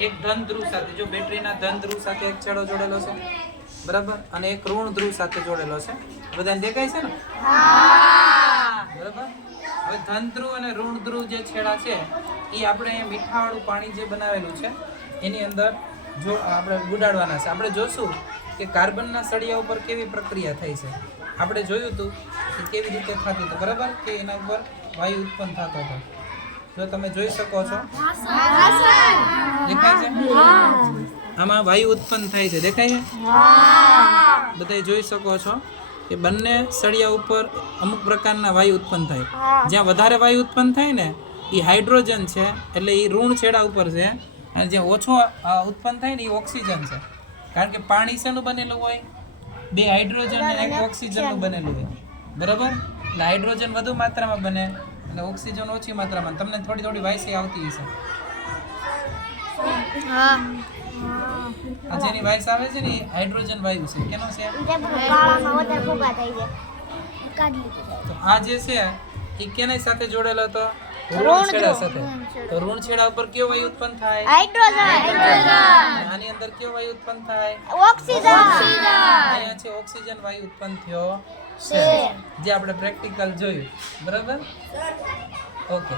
એક ધન ધ્રુવ સાથે, જો બેટરીના ધન ધ્રુવ સાથે એક છેડો જોડેલો છે? બરાબર? અને એક ઋણ ધ્રુવ સાથે જોડેલો છે? બધાને દેખાય છે ને? બરાબર? હવે ધન ધ્રુવ અને ઋણ ધ્રુવ જે છેડા છે, એ આપણે મીઠાવાળું પાણી જે બનાવેલું છે, એની અંદર જો આપણે ગુડાડવાના છે. આપણે જોશું કે કાર્બનના સળિયા ઉપર કેવી પ્રક્રિયા થઈ છે. આપણે જોયું હતું કે કેવી રીતે થતું હતું. બરાબર? કે એના ઉપર વાયુ ઉત્પન્ન થતો હતો. જો તમે જોઈ શકો છે. આમાં વાયુ ઉત્પન્ન થાય છે. દેખાય છે? બધા જોઈ શકો છો કે બંને સળિયા ઉપર અમુક પ્રકારના વાયુ ઉત્પન્ન થાય. જ્યાં વધારે વાયુ ઉત્પન્ન થાય ને એ હાઇડ્રોજન છે એટલે એ ઋણ છેડા ઉપર છે. અને જ્યાં ઓછો ઉત્પન્ન થાય ને એ ઓક્સિજન છે. કારણ કે પાણી શેનું બનેલું હોય? બે હાઇડ્રોજન અને એક ઓક્સિજનનું બનેલું હોય. બરાબર? એટલે હાઇડ્રોજન વધુ માત્રામાં બને અને ઓક્સિજન ઓછી માત્રામાં. તમને થોડી થોડી વાયસી આવતી હશે. આ જેની વાઇસ આવે છે ને હાઇડ્રોજન વાયુ છે. કેનો છે? તો આ જે છે એ કેના સાથે જોડેલો હતો? ઋણ છેડા સાથે. તો ઋણ છેડા ઉપર કયો વાયુ ઉત્પન્ન થાય? હાઇડ્રોજન. આની અંદર કયો વાયુ ઉત્પન્ન થાય? અહીંયા છે ઓક્સિજન વાયુ ઉત્પન્ન થયો છે. જે આપણે પ્રેક્ટિકલ જોયું. બરાબર? ઓકે.